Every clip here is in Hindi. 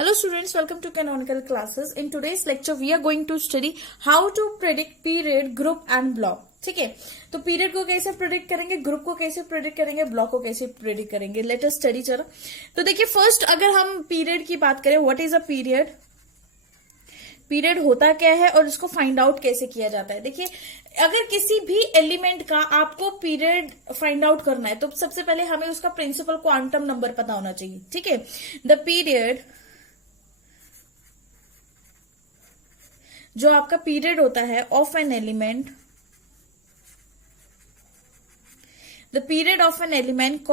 Hello students, welcome to Canonical Classes. In today's lecture, we are going to study how to predict period, group and block. ठीक है, तो पीरियड को कैसे प्रेडिक्ट करेंगे, ग्रुप को कैसे प्रेडिक्ट करेंगे, ब्लॉक को कैसे प्रेडिक्ट करेंगे, लेट अस स्टडी जरा. तो देखिए, फर्स्ट अगर हम पीरियड की बात करें, what is a period, period होता क्या है और इसको फाइंड आउट कैसे किया जाता है. देखिए, अगर किसी भी एलिमेंट का आपको पीरियड फाइंड आउट करना है तो सबसे पहले हमें उसका प्रिंसिपल क्वांटम नंबर पता होना चाहिए. ठीक है, द पीरियड, जो आपका पीरियड होता है of an element, the period of an element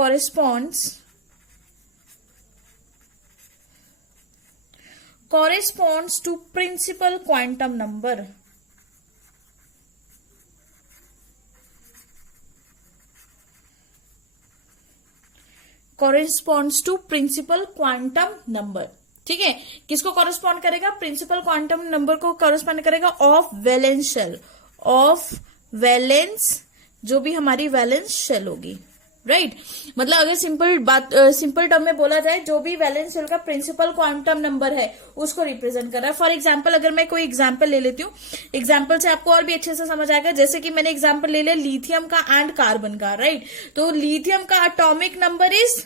corresponds to principal quantum number. Corresponds to principal quantum number. ठीक है, किसको कॉरेस्पॉन्ड करेगा, प्रिंसिपल क्वांटम नंबर को कॉरेस्पॉन्ड करेगा of valence shell, of valence, जो भी हमारी वैलेंस शेल होगी. राइट, मतलब अगर सिंपल टर्म में बोला जाए, जो भी वैलेंस शेल का प्रिंसिपल क्वांटम नंबर है उसको रिप्रेजेंट कर रहा है. फॉर एग्जांपल, अगर मैं कोई एग्जांपल ले लेती हूँ, एग्जांपल से आपको और भी अच्छे से समझ आएगा. जैसे कि मैंने एग्जांपल ले लिया लिथियम का एंड कार्बन का. राइट, तो लिथियम का एटॉमिक नंबर इज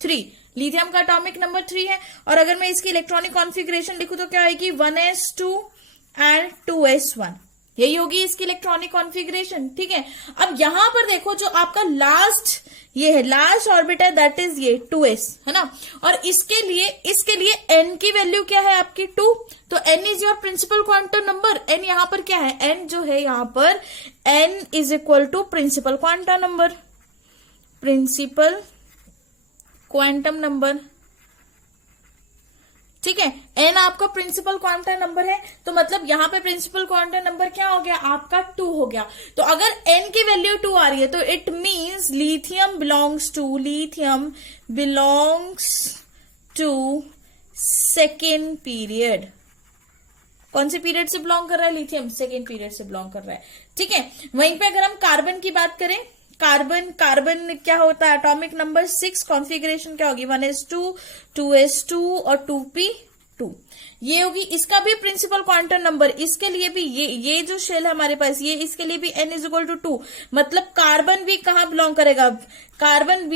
3, लिथियम का एटॉमिक नंबर 3 है. और अगर मैं इसकी इलेक्ट्रॉनिक कॉन्फ़िगरेशन लिखूं तो क्या आएगी, 1s2 एंड 2s1. यही होगी इसकी इलेक्ट्रॉनिक कॉन्फ़िगरेशन. ठीक है, अब यहां पर देखो, जो आपका लास्ट ये है, लास्ट ऑर्बिटर, दैट इज ये 2s है ना. और इसके लिए n की वैल्यू क्या है आपकी 2. तो n is your principal quantum number. n यहां पर क्या है, n जो है यहां पर n is equal to principal quantum number, principal quantum number. ठीक है, n आपका प्रिंसिपल क्वांटम नंबर है, तो मतलब यहां पे प्रिंसिपल क्वांटम नंबर क्या हो गया आपका 2 हो गया. तो अगर n की वैल्यू 2 आ रही है तो it means lithium belongs to second period. कौन से पीरियड से बिलोंग कर रहा है, लिथियम सेकेंड पीरियड से बिलोंग कर रहा है. ठीक है, वहीं पे अगर हम कार्बन की बात करें, कार्बन क्या होता है, एटॉमिक नंबर 6, कॉन्फ़िगरेशन क्या होगी, 1s2 2s2 और 2p2. ये होगी, इसका भी प्रिंसिपल क्वांटम नंबर. इसके लिए भी ये जो शेल है हमारे पास, ये इसके लिए भी n इज इक्वल टू 2. मतलब कार्बन भी कहां बिलोंग करेगा, carbon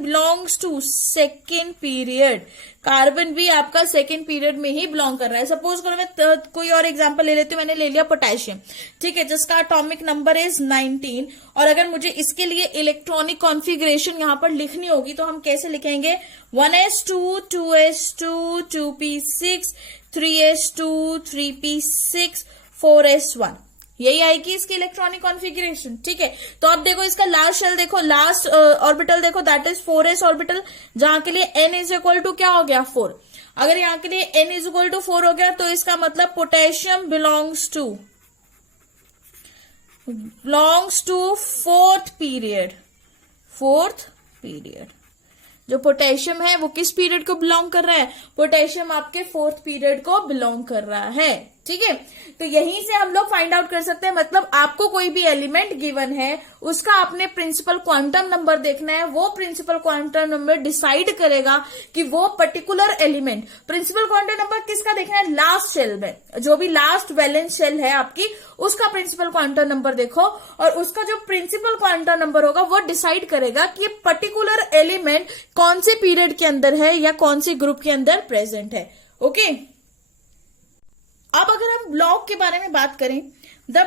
belongs to second period. Carbon भी आपका सेकेंड पीरियड में ही बिलोंग कर रहा है. सपोज करो मैं कोई और एग्जांपल ले लेती हूँ, मैंने ले लिया पोटेशियम. ठीक है, जिसका एटॉमिक नंबर इज 19. और अगर मुझे इसके लिए इलेक्ट्रॉनिक कॉन्फ़िगरेशन यहां पर लिखनी होगी तो हम कैसे लिखेंगे, 1s2 2s2 2p6 3s2 3p6 4s1. यही आएगी इसकी इलेक्ट्रॉनिक कॉन्फ़िगरेशन. ठीक है, तो अब देखो इसका लास्ट शेल देखो, लास्ट ऑर्बिटल देखो, दैट इज 4s ऑर्बिटल, जहां के लिए n इज इक्वल टू क्या हो गया 4. अगर यहां के लिए n इज इक्वल टू 4 हो गया तो इसका मतलब potassium belongs to fourth period. जो पोटेशियम है वो किस पीरियड को बिलोंग कर रहा है, पोटेशियम आपके फोर्थ पीरियड को बिलोंग कर रहा है. ठीक है, तो यहीं से हम लोग फाइंड आउट कर सकते हैं. मतलब आपको कोई भी एलिमेंट गिवन है, उसका आपने प्रिंसिपल क्वांटम नंबर देखना है. वो प्रिंसिपल क्वांटम नंबर डिसाइड करेगा कि वो particular element, principal quantum number किसका देखना है, लास्ट शेल में, जो भी लास्ट वैलेंस शेल है आपकी, उसका प्रिंसिपल क्वांटम नंबर देखो. और उसका जो प्रिंसिपल क्वांटम नंबर होगा वो डिसाइड करेगा कि ये पर्टिकुलर एलिमेंट कौन से पीरियड के अंदर है या कौन सी ग्रुप के अंदर प्रेजेंट है. ओके, अब अगर हम ब्लॉक के बारे में बात करें, the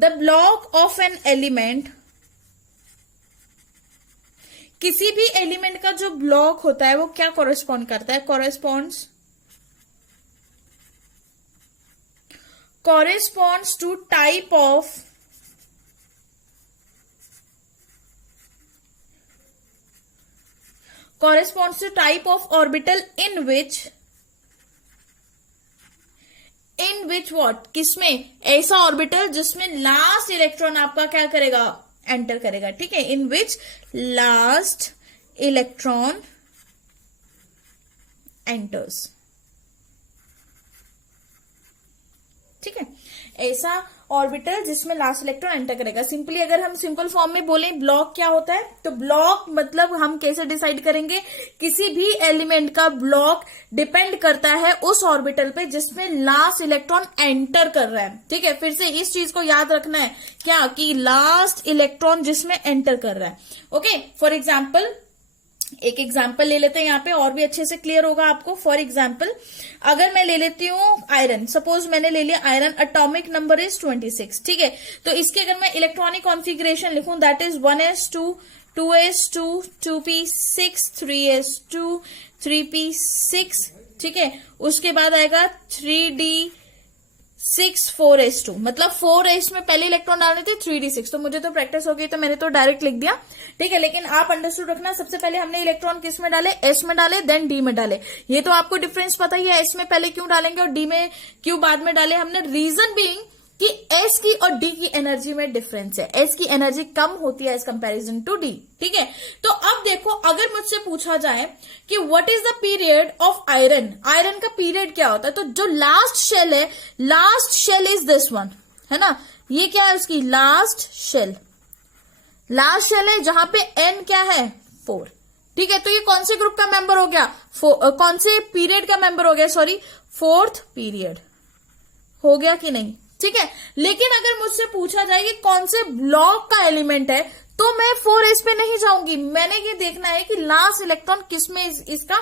block of an element, किसी भी एलिमेंट का जो ब्लॉक होता है वो क्या कॉरेस्पॉन्ड करता है, corresponds to type of orbital in which what, किसमें, ऐसा ऑर्बिटल जिसमें लास्ट इलेक्ट्रॉन आपका क्या करेगा, एंटर करेगा. ठीक है, इन विच लास्ट इलेक्ट्रॉन एंटर्स. ठीक है, ऐसा ऑर्बिटल जिसमें लास्ट इलेक्ट्रॉन एंटर करेगा। सिंपली अगर हम सिंपल फॉर्म में बोले ब्लॉक क्या होता है, तो ब्लॉक मतलब हम कैसे डिसाइड करेंगे, किसी भी एलिमेंट का ब्लॉक डिपेंड करता है उस ऑर्बिटल पे जिसमें लास्ट इलेक्ट्रॉन एंटर कर रहा है। ठीक है, फिर से इस चीज को याद रखना है क्या, कि लास्ट इलेक्ट्रॉन जिसमें एंटर कर रहा है। ओके, फॉर एग्जाम्पल एक एग्जाम्पल ले लेते हैं यहाँ पे, और भी अच्छे से क्लियर होगा आपको। फॉर एग्जाम्पल अगर मैं ले लेती हूँ आयरन, सपोज मैंने ले लिया आयरन, एटॉमिक नंबर इज 26। ठीक है, तो इसके अगर मैं इलेक्ट्रॉनिक कॉन्फ़िगरेशन लिखूं that is 1s2 2s2 2p6 3s2 3p6। ठीक है, उसके बाद आएगा 3d6 4s2, मतलब 4s में पहले इलेक्ट्रॉन डालने थे 3d6। तो मुझे तो प्रैक्टिस हो गई तो मैंने तो डायरेक्ट लिख दिया। ठीक है, लेकिन आप अंडरस्टूड रखना, सबसे पहले हमने इलेक्ट्रॉन किस में डाले, s में डाले, देन d में डाले। ये तो आपको डिफरेंस पता ही है, s में पहले क्यों डालेंगे और d में क्यों बाद में डाले हमने। रीजन बीइंग कि s की और d की एनर्जी में डिफरेंस है, s की एनर्जी कम होती है एज कंपैरिजन टू d। ठीक है, तो अब देखो अगर मुझसे पूछा जाए कि what is the period of iron, iron का पीरियड क्या होता है, तो जो लास्ट शेल है, last shell is this one, है ना, ये क्या है उसकी लास्ट शेल, लास्ट शेल है जहां पे n क्या है 4। ठीक है, तो ये कौन से ग्रुप का मेंबर हो गया, कौन से पीरियड का मेंबर हो गया, सॉरी 4th पीरियड हो गया कि नहीं। ठीक है, लेकिन अगर मुझसे पूछा जाए कि कौन से ब्लॉक का एलिमेंट है, तो मैं 4s पे नहीं जाऊंगी, मैंने ये देखना है कि लास्ट इलेक्ट्रॉन किसमें इसका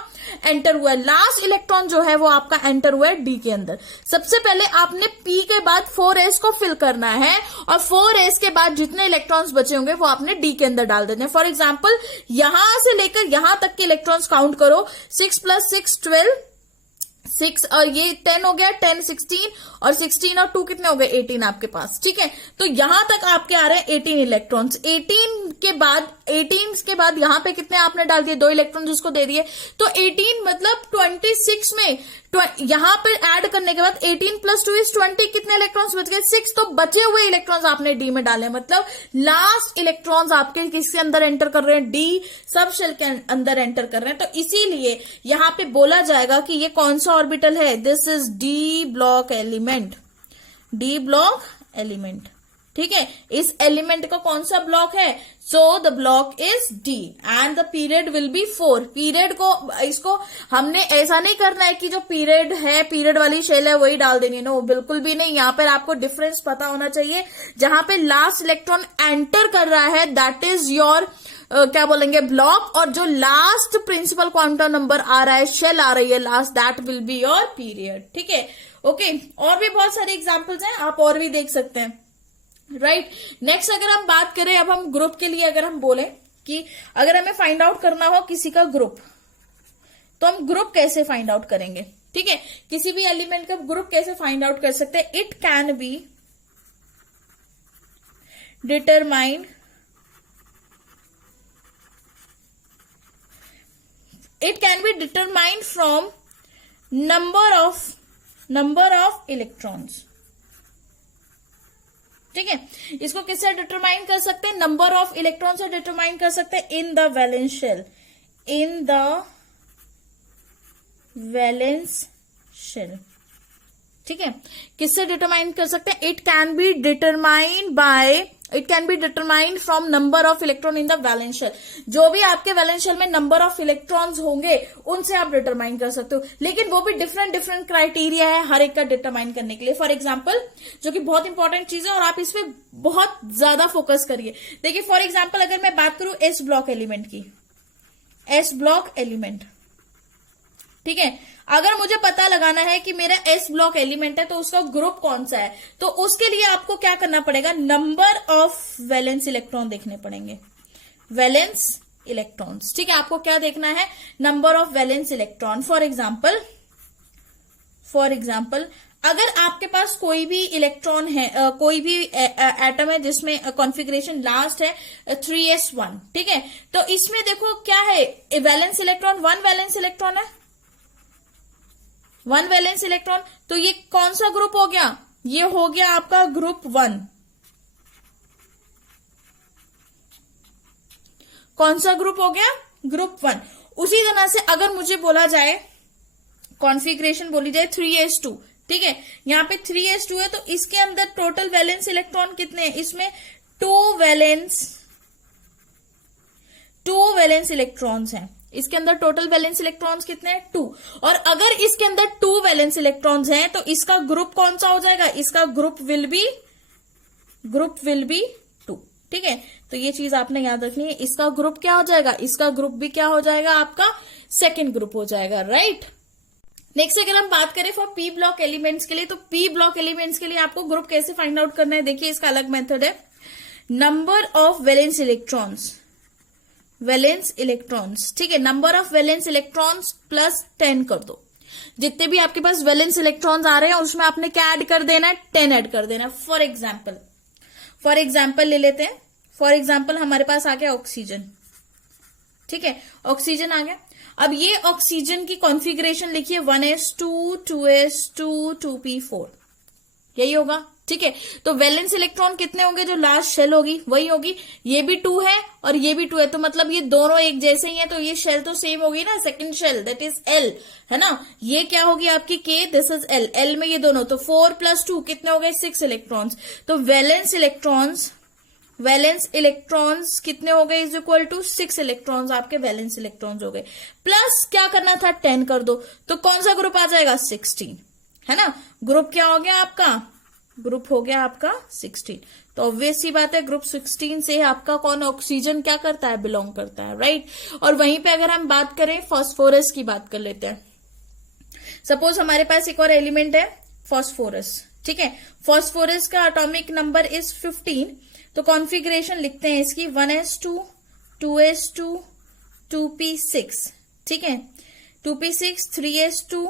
एंटर हुआ है। लास्ट इलेक्ट्रॉन जो है वो आपका एंटर हुआ है d के अंदर। सबसे पहले आपने p के बाद 4s को फिल करना है, और 4s के बाद जितने इलेक्ट्रॉन्स बचे होंगे वो आपने d के अंदर डाल देने हैं। फॉर एग्जाम्पल यहां से लेकर यहां तक के इलेक्ट्रॉन्स काउंट करो, 6 + 6 12, 6 और ये 10 हो गया, 10 16 और 16 और 2 कितने हो गए 18 आपके पास। ठीक है, तो यहां तक आपके आ रहे हैं 18 इलेक्ट्रॉन्स। 18 के बाद यहां पे कितने आपने डाल दिए, 2 इलेक्ट्रॉन्स उसको दे दिए, तो 18 मतलब 26 में यहां पर ऐड करने के बाद 18 + 2 = 20, कितने इलेक्ट्रॉन्स बच गए 6। तो बचे हुए इलेक्ट्रॉन्स आपने डी में डाले, मतलब लास्ट इलेक्ट्रॉन्स आपके किसके अंदर एंटर कर रहे हैं, डी सब शेल के अंदर एंटर कर रहे हैं। तो इसीलिए यहां पे बोला जाएगा कि ये कौन सा ऑर्बिटल है, this is D block element, D block element. ठीक है, इस एलिमेंट का कौन सा ब्लॉक है, so the block is D and the period will be 4। Period को इसको हमने ऐसा नहीं करना है कि जो पीरियड है, पीरियड वाली शेल है वही डाल देनी है, नो बिल्कुल भी नहीं। यहां पर आपको डिफरेंस पता होना चाहिए, जहां पे लास्ट इलेक्ट्रॉन एंटर कर रहा है दैट इज योर क्या बोलेंगे ब्लॉक, और जो लास्ट प्रिंसिपल क्वांटम नंबर आ रहा है, शेल आ रही है last, that will be your period. ठीक है, ओके, और भी बहुत सारे एग्जांपल्स हैं, आप और भी देख सकते हैं। राइट, नेक्स्ट अगर हम बात करें, अब हम ग्रुप के लिए अगर हम बोले कि अगर हमें फाइंड आउट करना हो किसी का ग्रुप, तो हम ग्रुप कैसे फाइंड आउट करेंगे। ठीक है, किसी भी एलिमेंट का ग्रुप कैसे फाइंड आउट कर सकते हैं, it can be determined, it can be determined from number of electrons। ठीक है, इसको किससे डिटरमाइन कर सकते हैं, नंबर ऑफ इलेक्ट्रॉन से डिटरमाइन कर सकते हैं in the valence shell, in the valence shell. ठीक है, किससे डिटरमाइन कर सकते हैं, it can be determined from number of electron in the valence shell. जो भी आपके वैलेंस शेल में नंबर ऑफ इलेक्ट्रॉन्स होंगे उनसे आप डिटरमाइन कर सकते हो, लेकिन वो भी डिफरेंट क्राइटेरिया है हर एक का डिटरमाइन करने के लिए। फॉर एग्जाम्पल, जो कि बहुत इंपॉर्टेंट चीज है और आप इस पे बहुत ज्यादा फोकस करिए। देखिए फॉर एग्जाम्पल अगर मैं बात करूं एस ब्लॉक एलिमेंट की, एस ब्लॉक एलिमेंट, ठीक है, अगर मुझे पता लगाना है कि मेरा एस ब्लॉक एलिमेंट है तो उसका ग्रुप कौन सा है, तो उसके लिए आपको क्या करना पड़ेगा, नंबर ऑफ वैलेंस इलेक्ट्रॉन देखने पड़ेंगे, वैलेंस इलेक्ट्रॉन्स। ठीक है, आपको क्या देखना है, number of valence electron. For example अगर आपके पास कोई भी इलेक्ट्रॉन है, कोई भी एटम है जिसमें कॉन्फ़िगरेशन लास्ट है 3s1, ठीक है, तो इसमें देखो क्या है, वैलेंस इलेक्ट्रॉन 1 वैलेंस इलेक्ट्रॉन है, 1 वैलेंस इलेक्ट्रॉन, तो ये कौन सा ग्रुप हो गया, ये हो गया आपका ग्रुप 1। कौन सा ग्रुप हो गया, ग्रुप 1। उसी तरह से अगर मुझे बोला जाए कॉन्फ़िगरेशन बोली जाए 3s2, ठीक है, यहाँ पे 3s2 है, तो इसके अंदर टोटल वैलेंस इलेक्ट्रॉन कितने हैं, इसमें 2 वैलेंस इलेक्ट्रॉन्स हैं। इसके अंदर टोटल वैलेंस इलेक्ट्रॉन्स कितने हैं, 2। और अगर इसके अंदर 2 वैलेंस इलेक्ट्रॉन्स हैं तो इसका ग्रुप कौन सा हो जाएगा, इसका ग्रुप विल बी 2। ठीक है, तो ये चीज आपने याद रखनी है। इसका ग्रुप क्या हो जाएगा, इसका ग्रुप भी क्या हो जाएगा, आपका सेकेंड ग्रुप हो जाएगा, राइट। नेक्स्ट अगर हम बात करें फॉर पी ब्लॉक एलिमेंट्स के लिए, तो पी ब्लॉक एलिमेंट्स के लिए आपको ग्रुप कैसे फाइंड आउट करना है, देखिए इसका अलग मेथड है। नंबर ऑफ वैलेंस इलेक्ट्रॉन्स, ठीक है, number of valence electrons plus 10 कर दो। जितने भी आपके पास वैलेंस इलेक्ट्रॉन्स आ रहे हैं उसमें आपने क्या ऐड कर देना है, 10 ऐड कर देना है। फॉर एग्जाम्पल ले लेते हैं। फॉर एग्जाम्पल हमारे पास आ गया ऑक्सीजन, ठीक है, ऑक्सीजन आ गया। अब ये ऑक्सीजन की कॉन्फ़िगरेशन लिखिए 1s2 2s2 2p4, यही होगा, ठीक है। तो वैलेंस इलेक्ट्रॉन कितने होंगे, जो लास्ट शेल होगी वही होगी। ये भी 2 है और ये भी 2 है, तो मतलब ये दोनों एक जैसे ही है, तो ये शेल तो सेम होगी ना, second shell that is L, है ना। ये क्या होगी आपकी के, दिस इज एल, एल में ये दोनों, तो 4 + 2 कितने हो गए, 6 इलेक्ट्रॉन्स। तो वैलेंस इलेक्ट्रॉन्स कितने हो गए, इज इक्वल टू 6 इलेक्ट्रॉन्स आपके वैलेंस इलेक्ट्रॉन्स हो गए। प्लस क्या करना था, 10 कर दो, तो कौन सा ग्रुप आ जाएगा, 16, है ना। ग्रुप क्या हो गया आपका, ग्रुप हो गया आपका 16। तो ऑब्वियस सी बात है, ग्रुप 16 से आपका कौन, ऑक्सीजन क्या करता है, बिलोंग करता है, राइट। और वहीं पे अगर हम बात करें फास्फोरस की बात कर लेते हैं। सपोज हमारे पास एक और एलिमेंट है फास्फोरस, ठीक है। फास्फोरस का एटॉमिक नंबर इज 15। तो कॉन्फ़िगरेशन लिखते हैं इसकी 1s2 2s2 2p6, ठीक है, 2p6 3s2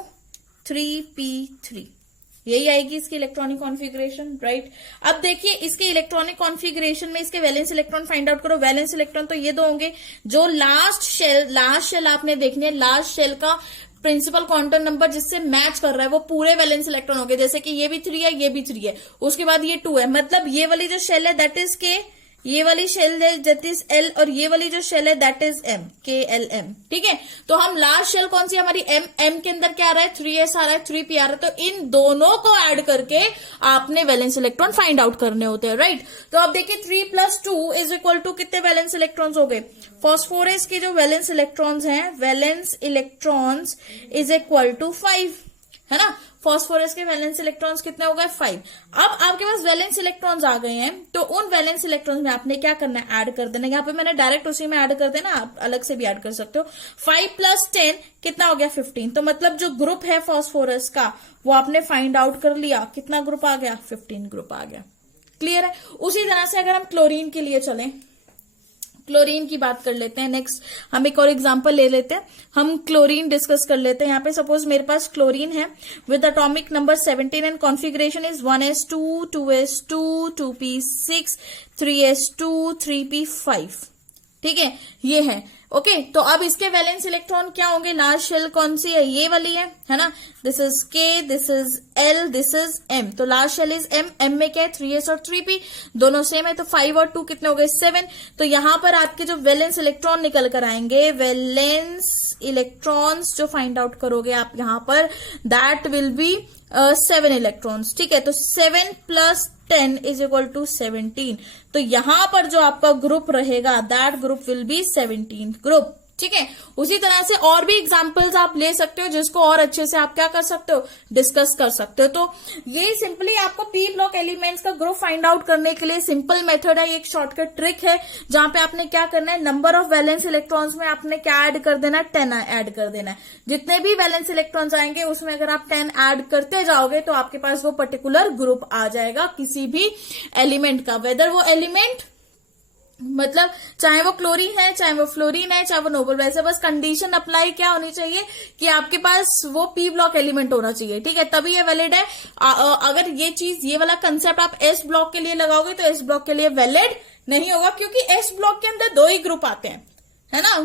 3p3, यही आएगी इसकी इलेक्ट्रॉनिक कॉन्फ़िगरेशन, राइट। अब देखिए इसके इलेक्ट्रॉनिक कॉन्फ़िगरेशन में इसके वैलेंस इलेक्ट्रॉन फाइंड आउट करो। वैलेंस इलेक्ट्रॉन तो ये दो होंगे, जो लास्ट शेल आपने देखने है, लास्ट शेल का प्रिंसिपल क्वांटम नंबर जिससे मैच कर रहा है वो पूरे वैलेंस इलेक्ट्रॉन हो गए। जैसे कि ये भी 3 है, ये भी 3 है, उसके बाद ये 2 है, मतलब ये वाली जो शेल है दैट इज के, ये वाली शेल है दैट इज एल, और ये वाली जो शेल है दैट इज एम, KLM, ठीक है। तो हम लास्ट शेल कौन सी हमारी एम के अंदर क्या आ रहा है, 3s आ रहा है, 3p आ रहा है, तो इन दोनों को ऐड करके आपने वैलेंस इलेक्ट्रॉन फाइंड आउट करने होते हैं, राइट। तो अब देखिए 3 + 2 इज इक्वल टू कितने वैलेंस इलेक्ट्रॉन्स हो गए। फास्फोरस के जो वैलेंस इलेक्ट्रॉन्स हैं, valence electrons is equal to 5, है ना। फास्फोरस के वैलेंस इलेक्ट्रॉन्स कितने हो गए, 5। अब आपके पास वैलेंस इलेक्ट्रॉन्स आ गए हैं, तो उन वैलेंस इलेक्ट्रॉन्स में आपने क्या करना है, ऐड कर देना। यहाँ पे मैंने डायरेक्ट उसी में ऐड कर देना, आप अलग से भी ऐड कर सकते हो। 5 + 10 कितना हो गया, 15। तो मतलब जो ग्रुप है फास्फोरस का वो आपने फाइंड आउट कर लिया, कितना ग्रुप आ गया, 15 ग्रुप आ गया, क्लियर है। उसी तरह से अगर हम क्लोरीन के लिए चलें, क्लोरीन की बात कर लेते हैं। नेक्स्ट हम एक और एग्जांपल ले लेते हैं, हम क्लोरीन डिस्कस कर लेते हैं। यहाँ पे सपोज मेरे पास क्लोरीन है with atomic number 17 and configuration is 1s2 2s2 2p6 3s2 3p5, ठीक है, ये है, ओके। तो अब इसके वैलेंस इलेक्ट्रॉन क्या होंगे, लास्ट शेल कौन सी है, ये वाली है ना। This is K, this is L, this is M। तो लास्ट शेल इज M में क्या है, 3s और 3p दोनों सेम है, तो 5 और 2 कितने हो गए, 7। तो यहां पर आपके जो वैलेंस इलेक्ट्रॉन निकल कर आएंगे, वैलेंस इलेक्ट्रॉन्स जो फाइंड आउट करोगे आप यहां पर, दैट विल बी 7 इलेक्ट्रॉन्स, ठीक है। तो 7 + 10 इज इक्वल टू 17। तो यहां पर जो आपका ग्रुप रहेगा that group will be 17 group, ठीक है। उसी तरह से और भी एग्जांपल्स आप ले सकते हो जिसको और अच्छे से आप क्या कर सकते हो, डिस्कस कर सकते हो। तो ये सिंपली आपको पी ब्लॉक एलिमेंट्स का ग्रुप फाइंड आउट करने के लिए सिंपल मेथड है, एक शॉर्टकट ट्रिक है, जहां पे आपने क्या करना है, नंबर ऑफ वैलेंस इलेक्ट्रॉन्स में आपने क्या ऐड कर देना है, 10 ऐड कर देना है। जितने भी वैलेंस इलेक्ट्रॉन्स आएंगे उसमें अगर आप 10 ऐड करते जाओगे तो आपके पास वो पर्टिकुलर ग्रुप आ जाएगा किसी भी एलिमेंट का, वेदर वो एलिमेंट मतलब चाहे वो क्लोरीन है, चाहे वो फ्लोरीन है, चाहे वो नोबल, वैसे बस कंडीशन अप्लाई क्या होनी चाहिए कि आपके पास वो पी ब्लॉक एलिमेंट होना चाहिए, ठीक है, तभी ये वैलिड है। अगर ये चीज, ये वाला कंसेप्ट आप एस ब्लॉक के लिए लगाओगे तो एस ब्लॉक के लिए वैलिड नहीं होगा, क्योंकि एस ब्लॉक के अंदर 2 ही ग्रुप आते हैं, है ना।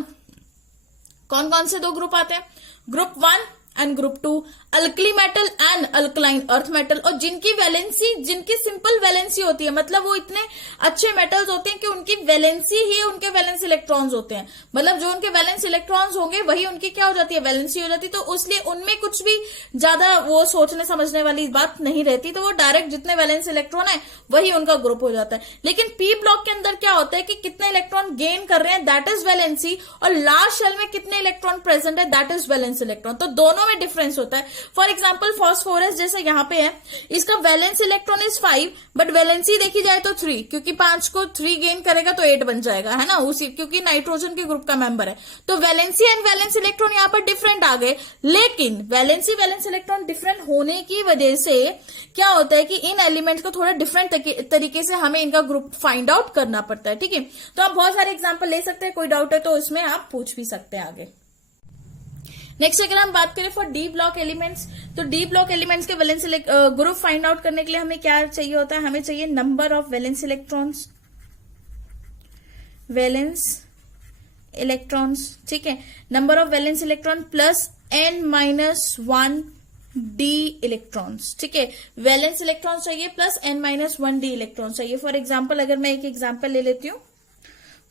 कौन कौन से 2 ग्रुप आते हैं, group 1 and group 2 alkali metal and alkaline earth metal, और जिनकी वैलेंसी, जिनकी सिंपल वैलेंसी होती है, मतलब वो इतने अच्छे मेटल्स होते हैं कि उनकी वैलेंसी ही उनके वैलेंस इलेक्ट्रॉन्स होते हैं, मतलब जो उनके वैलेंस इलेक्ट्रॉन्स होंगे वही उनकी क्या हो जाती है, वैलेंसी हो जाती है। तो इसलिए उनमें कुछ भी ज्यादा वो सोचने समझने वाली बात नहीं रहती, तो वो डायरेक्ट जितने वैलेंस इलेक्ट्रॉन है वही उनका ग्रुप हो जाता है। लेकिन पी ब्लॉक के अंदर क्या होता है कि कितने इलेक्ट्रॉन गेन कर रहे हैं, दैट इज वैलेंसी, और लास्ट शेल में कितने इलेक्ट्रॉन प्रेजेंट है, दैट इज वैलेंस इलेक्ट्रॉन। तो दोनों में डिफरेंस होता है। फॉर एग्जाम्पल फॉस्फोरस जैसे यहाँ पे है, इसका valence electron is 5, but valency देखी जाए तो 3, क्योंकि 5 को 3 गेन करेगा तो 8 बन जाएगा, है ना, उसी क्योंकि नाइट्रोजन के ग्रुप का मेंबर है। तो वैलेंसी एंड वैलेंस इलेक्ट्रॉन यहाँ पर डिफरेंट आ गए। लेकिन वैलेंसी वैलेंस इलेक्ट्रॉन डिफरेंट होने की वजह से क्या होता है कि इन एलिमेंट्स को थोड़ा डिफरेंट तरीके से हमें इनका ग्रुप फाइंड आउट करना पड़ता है। ठीक है, तो आप बहुत सारे एग्जाम्पल ले सकते हैं, कोई डाउट है तो इसमें आप पूछ भी सकते हैं आगे। नेक्स्ट अगर हम बात करें फॉर डी ब्लॉक एलिमेंट्स, तो डी ब्लॉक एलिमेंट्स के वैलेंस ग्रुप फाइंड आउट करने के लिए हमें क्या चाहिए होता है, हमें चाहिए number of valence electrons, valence electrons, ठीक है, number of valence electron plus n-1 D electrons, ठीक है, वैलेंस इलेक्ट्रॉन्स चाहिए प्लस n-1 डी इलेक्ट्रॉन्स चाहिए। फॉर एग्जाम्पल अगर मैं एक एग्जाम्पल ले लेती हूँ,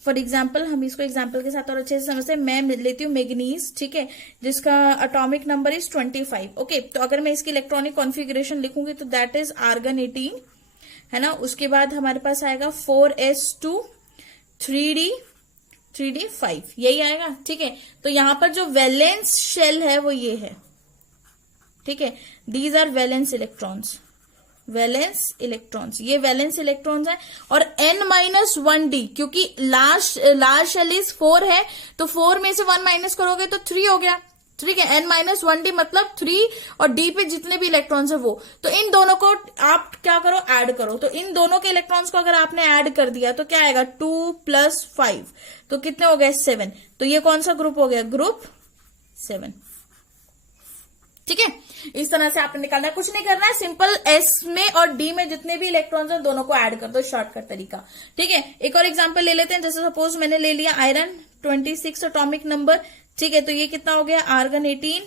फॉर एग्जाम्पल हम इसको एग्जाम्पल के साथ और अच्छे से समझते हैं। मैं लेती हूँ मैग्नीज, ठीक है, जिसका एटॉमिक नंबर इज 25। ओके, तो अगर मैं इसकी इलेक्ट्रॉनिक कॉन्फ़िगरेशन लिखूंगी तो दैट इज आर्गन 18, है ना। उसके बाद हमारे पास आएगा 4s2 3d5, यही आएगा, ठीक है। तो यहां पर जो वैलेंस शेल है वो ये है, ठीक है, these are valence electrons, valence electrons, ये वैलेंस इलेक्ट्रॉन्स है। और n-1d, क्योंकि लास्ट शेल इज 4 है, तो 4 में से 1 माइनस करोगे तो 3 हो गया, ठीक है। n-1d मतलब 3, और d पे जितने भी इलेक्ट्रॉन्स है वो, तो इन दोनों को आप क्या करो, ऐड करो। तो इन दोनों के इलेक्ट्रॉन्स को अगर आपने ऐड कर दिया तो क्या आएगा, 2 + 5, तो कितने हो गए, 7। तो ये कौन सा ग्रुप हो गया, ग्रुप 7, ठीक है। इस तरह से आपने निकालना है, कुछ नहीं करना है, सिंपल एस में और डी में जितने भी इलेक्ट्रॉन्स हैं दोनों को ऐड कर दो, शॉर्टकट तरीका, ठीक है। एक और एग्जांपल ले लेते हैं, जैसे सपोज मैंने ले लिया आयरन 26 एटॉमिक नंबर, ठीक है, तो ये कितना हो गया, आर्गन 18,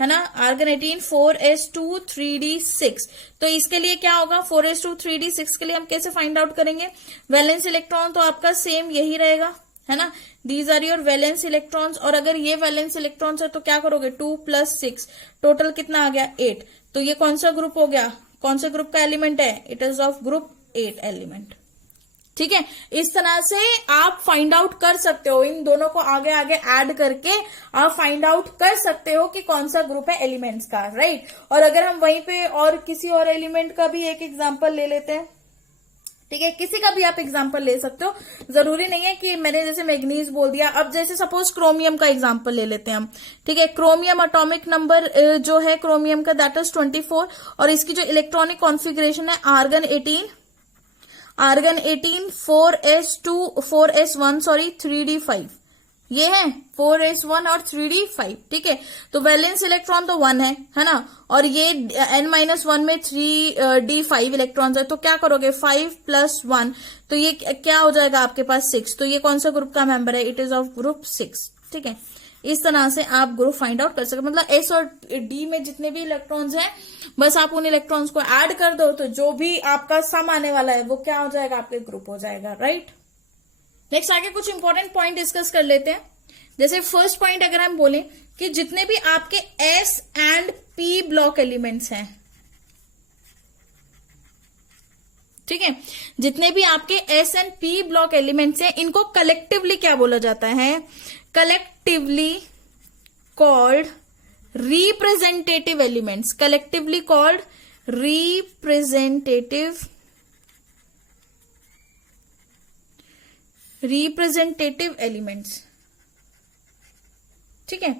है ना, आर्गन 18 4s2 3d6। तो इसके लिए क्या होगा, 4s2 3d6 के लिए हम कैसे फाइंड आउट करेंगे, वैलेंस इलेक्ट्रॉन तो आपका सेम यही रहेगा, है ना, these are your valence electrons. और अगर ये वैलेंस इलेक्ट्रॉन्स है तो क्या करोगे, 2 + 6, टोटल कितना आ गया, 8। तो ये कौन सा ग्रुप हो गया, कौन सा ग्रुप का एलिमेंट है, it is of group 8 element, ठीक है। इस तरह से आप फाइंड आउट कर सकते हो, इन दोनों को आगे आगे ऐड करके आप फाइंड आउट कर सकते हो कि कौन सा ग्रुप है एलिमेंट्स का, राइट। और अगर हम वहीं पे और किसी और एलिमेंट का भी एक एग्जांपल ले लेते हैं, ठीक है, किसी का भी आप एग्जांपल ले सकते हो, जरूरी नहीं है कि मैंने जैसे मैग्नीज बोल दिया। अब जैसे सपोज क्रोमियम का एग्जांपल ले लेते हैं हम, ठीक है, क्रोमियम एटॉमिक नंबर जो है क्रोमियम का दैट इज 24, और इसकी जो इलेक्ट्रॉनिक कॉन्फ़िगरेशन है आर्गन 18 4s1 3d5, ये है 4s1 और 3d5, ठीक है। तो वैलेंस इलेक्ट्रॉन तो 1 है ना, और ये n-1 में 3d5 इलेक्ट्रॉन्स है, तो क्या करोगे, 5 + 1, तो ये क्या हो जाएगा आपके पास 6। तो ये कौन सा ग्रुप का मेंबर है, इट इज ऑफ ग्रुप 6, ठीक है। इस तरह से आप ग्रुप फाइंड आउट कर सकते, मतलब एस और डी में जितने भी इलेक्ट्रॉन्स हैं बस आप उन इलेक्ट्रॉन्स को ऐड कर दो, तो जो भी आपका सम आने वाला है वो क्या हो जाएगा, आपके ग्रुप हो जाएगा, राइट। नेक्स्ट आगे कुछ इंपॉर्टेंट पॉइंट डिस्कस कर लेते हैं। जैसे फर्स्ट पॉइंट अगर हम बोले कि जितने भी आपके S and P block elements हैं, ठीक है, जितने भी आपके S and P block elements हैं, इनको कलेक्टिवली क्या बोला जाता है, collectively called representative elements, collectively called representative elements, ठीक है।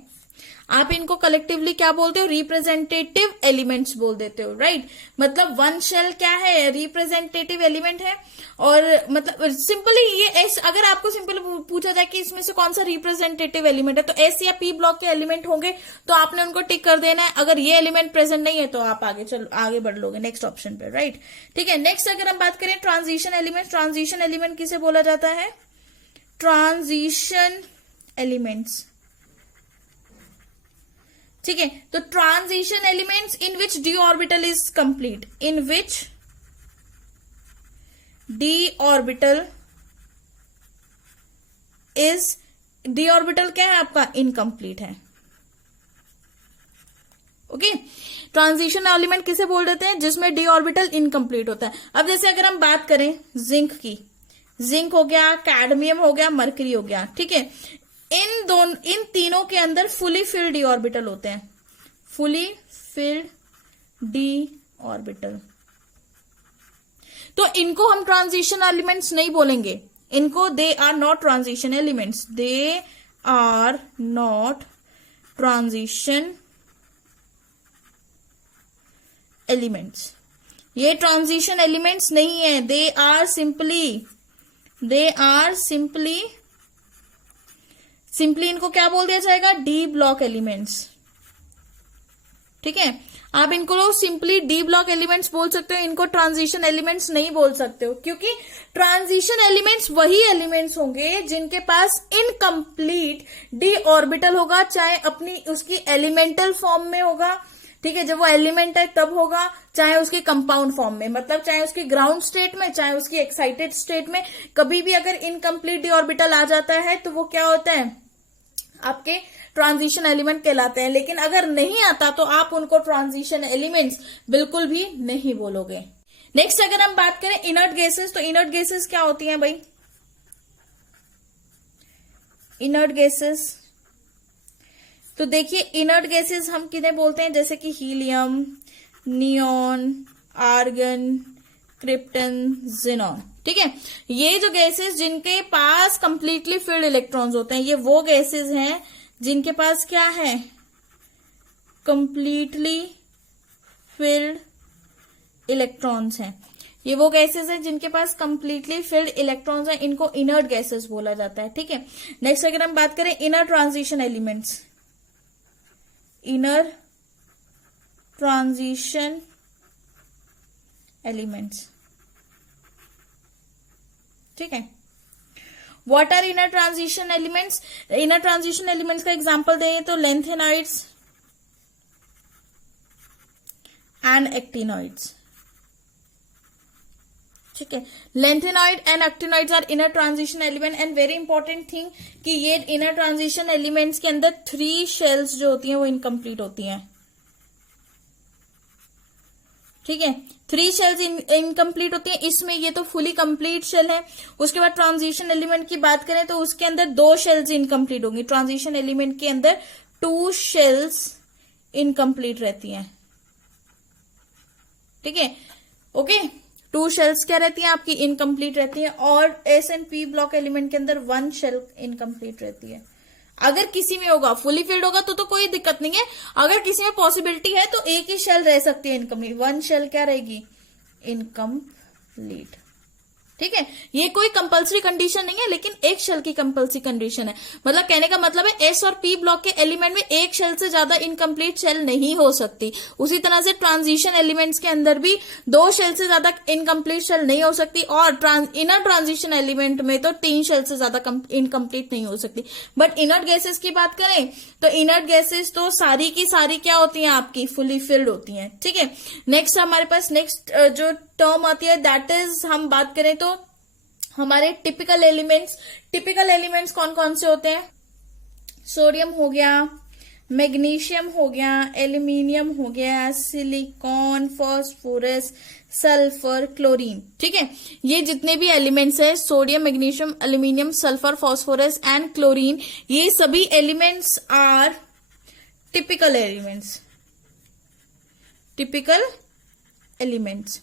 आप इनको कलेक्टिवली क्या बोलते हो, रिप्रेजेंटेटिव एलिमेंट्स बोल देते हो, राइट। मतलब वन शेल क्या है, रिप्रेजेंटेटिव एलिमेंट है। और मतलब सिंपली ये एस, अगर आपको सिंपल पूछा जाए कि इसमें से कौन सा रिप्रेजेंटेटिव एलिमेंट है, तो एस या पी ब्लॉक के एलिमेंट होंगे, तो आपने उनको टिक कर देना है। अगर ये एलिमेंट प्रेजेंट नहीं है तो आप आगे बढ़ लोगे नेक्स्ट ऑप्शन पे, राइट, ठीक है। नेक्स्ट अगर हम बात करें ट्रांजिशन एलिमेंट, ट्रांजिशन एलिमेंट किसे बोला जाता है, ट्रांजिशन एलिमेंट्स, ठीक है, तो transition elements in which D orbital is complete, in which D orbital is, D orbital क्या है आपका, इनकम्प्लीट है। ओके, ट्रांजिशन एलिमेंट किसे बोल देते हैं, जिसमें डी ऑर्बिटल इनकम्प्लीट होता है। अब जैसे अगर हम बात करें जिंक की, जिंक हो गया, कैडमियम हो गया, मरकरी हो गया, ठीक है, इन तीनों के अंदर फुली फिल्ड डी ऑर्बिटल होते हैं, फुली फिल्ड डी ऑर्बिटल। तो इनको हम ट्रांजिशन एलिमेंट्स नहीं बोलेंगे, इनको they are not transition elements, they are not transition elements, ये ट्रांजिशन एलिमेंट्स नहीं है, दे आर सिंपली इनको क्या बोल दिया जाएगा, डी ब्लॉक एलिमेंट्स। ठीक है, आप इनको लोग सिंपली डी ब्लॉक एलिमेंट्स बोल सकते हो, इनको ट्रांजिशन एलिमेंट्स नहीं बोल सकते हो, क्योंकि ट्रांजिशन एलिमेंट्स वही एलिमेंट्स होंगे जिनके पास इनकम्प्लीट डी ऑर्बिटल होगा, चाहे अपनी उसकी एलिमेंटल फॉर्म में होगा, ठीक है, जब वो एलिमेंट है तब होगा, चाहे उसकी कंपाउंड फॉर्म में, मतलब चाहे उसकी ग्राउंड स्टेट में, चाहे उसकी एक्साइटेड स्टेट में, कभी भी अगर इनकम्प्लीट डी ऑर्बिटल आ जाता है तो वो क्या होता है, आपके ट्रांजिशन एलिमेंट कहलाते हैं। लेकिन अगर नहीं आता तो आप उनको ट्रांजिशन एलिमेंट्स बिल्कुल भी नहीं बोलोगे। नेक्स्ट अगर हम बात करें इनर्ट गैसेस, तो इनर्ट गैसेस क्या होती हैं भाई, इनर्ट गैसेस, तो देखिए इनर्ट गैसेस हम किन्हें बोलते हैं, जैसे कि helium, neon, argon, krypton, xenon. ठीक है, ये जो गैसेस जिनके पास कंप्लीटली फिल्ड इलेक्ट्रॉन्स होते हैं, ये वो गैसेस हैं जिनके पास क्या है, कंप्लीटली फिल्ड इलेक्ट्रॉन्स हैं। ये वो गैसेस हैं जिनके पास कंप्लीटली फिल्ड इलेक्ट्रॉन्स हैं, इनको इनर्ट गैसेस बोला जाता है। ठीक है, नेक्स्ट अगर हम बात करें inner transition elements, inner transition elements, ठीक है, what are inner transition elements, inner transition elements का एग्जांपल दें तो लेंथेनाइड्स एंड एक्टिनॉइड्स। ठीक है, lanthanoid and actinoids are inner transition element. And very important thing कि ये इनर ट्रांजिशन एलिमेंट्स के अंदर 3 शेल्स जो होती हैं वो इनकम्प्लीट होती हैं। ठीक है, 3 शेल्स इनकम्प्लीट होती हैं, इसमें ये तो फुली कंप्लीट शेल है। उसके बाद ट्रांजिशन एलिमेंट की बात करें तो उसके अंदर 2 शेल्स इनकम्प्लीट होंगी, ट्रांजिशन एलिमेंट के अंदर 2 शेल्स इनकम्प्लीट रहती हैं। ठीक है, ओके, 2 शेल्स क्या रहती हैं आपकी, इनकम्प्लीट रहती हैं। और S and P block element के अंदर 1 शेल इनकम्प्लीट रहती है। अगर किसी में होगा फुली फिल्ड होगा तो कोई दिक्कत नहीं है, अगर किसी में पॉसिबिलिटी है तो एक ही शेल रह सकती है इनकम्प्लीट, 1 शेल क्या रहेगी, इनकम्प्लीट। ठीक है, ये कोई कंपल्सरी कंडीशन नहीं है, लेकिन एक शेल की कंपल्सरी कंडीशन है। मतलब कहने का मतलब है एस और पी ब्लॉक के एलिमेंट में एक शेल से ज्यादा इनकम्प्लीट शेल नहीं हो सकती। उसी तरह से ट्रांजिशन एलिमेंट्स के अंदर भी 2 शेल से ज्यादा इनकम्प्लीट शेल नहीं हो सकती, और इनर ट्रांजिशन एलिमेंट में तो 3 शेल से ज्यादा इनकम्प्लीट नहीं हो सकती। बट इनर्ट गैसेस की बात करें तो इनर्ट गैसेस तो सारी की सारी क्या होती हैं आपकी, फुली फिल्ड होती हैं। ठीक है, नेक्स्ट हमारे पास नेक्स्ट जो टर्म आती है दैट इज, हम बात करें तो हमारे टिपिकल एलिमेंट्स। टिपिकल एलिमेंट्स कौन कौन से होते हैं, सोडियम हो गया, मैग्नीशियम हो गया, एल्यूमिनियम हो गया, सिलिकॉन, फास्फोरस, सल्फर, क्लोरीन। ठीक है, ये जितने भी एलिमेंट्स है, sodium, magnesium, aluminium, sulphur, phosphorus and chlorine, ये सभी elements are typical elements. Typical elements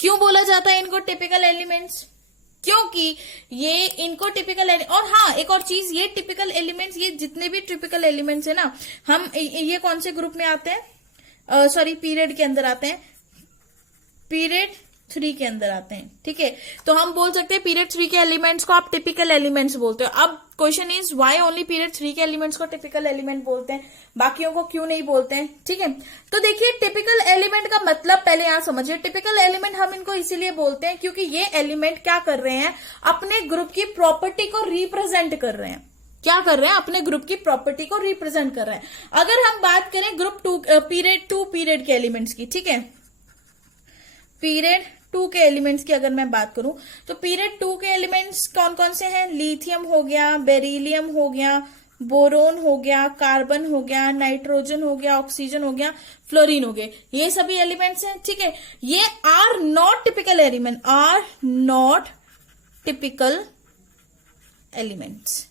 क्यों बोला जाता है इनको टिपिकल एलिमेंट्स, क्योंकि ये इनको टिपिकल, और हाँ एक और चीज, ये टिपिकल एलिमेंट्स, ये जितने भी टिपिकल एलिमेंट्स है ना, हम ये कौन से ग्रुप में आते हैं, सॉरी पीरियड के अंदर आते हैं, पीरियड 3 के अंदर आते हैं। ठीक है, तो हम बोल सकते हैं पीरियड 3 के एलिमेंट्स को आप टिपिकल एलिमेंट्स बोलते हो। अब question is why only period 3 के एलिमेंट्स को टिपिकल एलिमेंट बोलते हैं, बाकियों को क्यों नहीं बोलते हैं। ठीक है, तो देखिए टिपिकल एलिमेंट का मतलब पहले यहां समझिए। टिपिकल एलिमेंट हम इनको इसीलिए बोलते हैं क्योंकि ये एलिमेंट क्या कर रहे हैं, अपने ग्रुप की प्रॉपर्टी को रिप्रेजेंट कर रहे हैं। क्या कर रहे हैं, अपने ग्रुप की प्रॉपर्टी को रिप्रेजेंट कर रहे हैं। अगर हम बात करें ग्रुप पीरियड 2 पीरियड के एलिमेंट्स की, ठीक है, पीरियड 2 के एलिमेंट्स की अगर मैं बात करूं तो पीरियड 2 के एलिमेंट्स कौन कौन से हैं, लिथियम हो गया, बेरिलियम हो गया, बोरोन हो गया, कार्बन हो गया, नाइट्रोजन हो गया, ऑक्सीजन हो गया, फ्लोरीन हो गए, ये सभी एलिमेंट्स हैं, ठीक है। ये are not typical element, are not typical elements,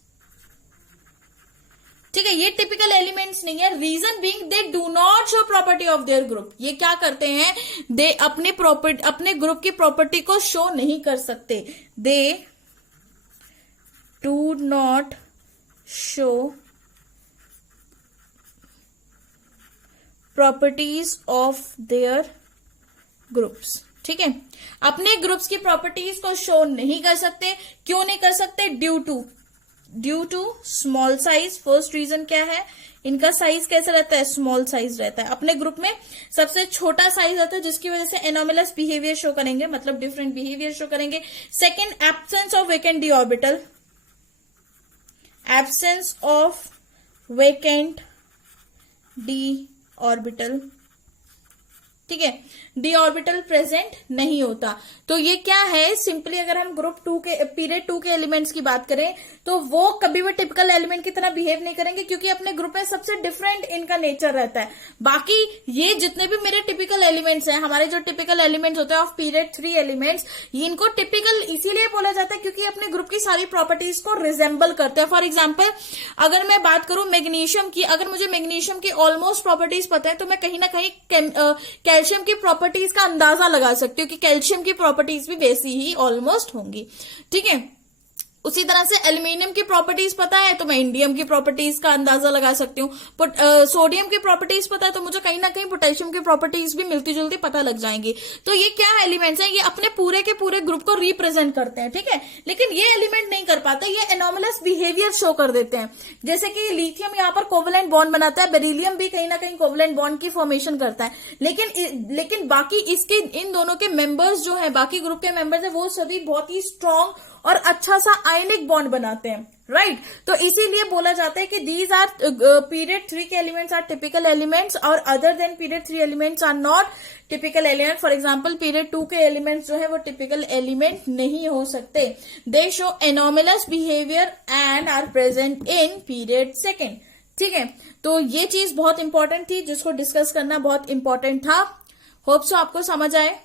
ठीक है, ये टिपिकल एलिमेंट्स नहीं है। Reason being they do not show property of their group. ये क्या करते हैं, दे अपने ग्रुप की प्रॉपर्टी को शो नहीं कर सकते। दे do not show properties of their groups, ठीक है, अपने ग्रुप्स की प्रॉपर्टीज को शो नहीं कर सकते। क्यों नहीं कर सकते, due to small size. First reason क्या है, इनका साइज कैसा रहता है, स्मॉल साइज रहता है। अपने ग्रुप में सबसे छोटा साइज रहता है, जिसकी वजह से एनोमलस बिहेवियर शो करेंगे, मतलब डिफरेंट बिहेवियर शो करेंगे। Second, absence of vacant D orbital, absence of vacant D orbital, ठीक है, डी ऑर्बिटल प्रेजेंट नहीं होता। तो ये क्या है, सिंपली अगर हम ग्रुप 2 के पीरियड 2 के एलिमेंट्स की बात करें तो वो कभी भी टिपिकल एलिमेंट की तरह बिहेव नहीं करेंगे, क्योंकि अपने ग्रुप में सबसे डिफरेंट इनका नेचर रहता है। बाकी ये जितने भी मेरे टिपिकल एलिमेंट्स हैं, हमारे जो टिपिकल एलिमेंट्स होते हैं ऑफ पीरियड 3 एलिमेंट्स, इनको टिपिकल इसीलिए बोला जाता है क्योंकि अपने ग्रुप की सारी प्रॉपर्टीज को रिजेंबल करते हैं। फॉर एग्जाम्पल अगर मैं बात करूं मैग्नीशियम की, अगर मुझे मैग्नीशियम की ऑलमोस्ट प्रॉपर्टीज पता है तो मैं कहीं ना कहीं कैल्शियम की प्रॉपर्टीज का अंदाजा लगा सकती हूँ कि कैल्शियम की प्रॉपर्टीज भी वैसी ही ऑलमोस्ट होंगी, ठीक है। उसी तरह से एल्यूमिनियम की प्रॉपर्टीज पता है तो मैं इंडियम की प्रॉपर्टीज का अंदाजा लगा सकती हूँ। सोडियम की प्रॉपर्टीज पता है तो मुझे कहीं ना कहीं पोटेशियम की प्रॉपर्टीज भी मिलती जुलती पता लग जाएंगी। तो ये क्या एलिमेंट्स हैं, ये अपने पूरे के पूरे ग्रुप को रिप्रेजेंट करते हैं, ठीक है। लेकिन ये एलिमेंट नहीं कर पाते, ये एनोमलस बिहेवियर शो कर देते हैं। जैसे कि लिथियम यहाँ पर कोवेलेंट बॉन्ड बनाता है, बेरिलियम भी कहीं ना कहीं कोवेलेंट बॉन्ड की फॉर्मेशन करता है, लेकिन बाकी इसके इन दोनों के मेंबर्स जो है, बाकी ग्रुप के मेंबर्स है, वो सभी बहुत ही स्ट्रॉन्ग और अच्छा सा आयनिक बॉन्ड बनाते हैं, राइट। तो इसीलिए बोला जाता है कि दीज आर पीरियड 3 के एलिमेंट्स आर टिपिकल एलिमेंट्स और other than period 3 elements are not typical element. For example period 2 के एलिमेंट्स जो है वो टिपिकल एलिमेंट नहीं हो सकते। They show anomalous behaviour and are present in period 2, ठीक है। तो ये चीज बहुत इंपॉर्टेंट थी, जिसको डिस्कस करना बहुत इंपॉर्टेंट था। होप सो आपको समझ आए।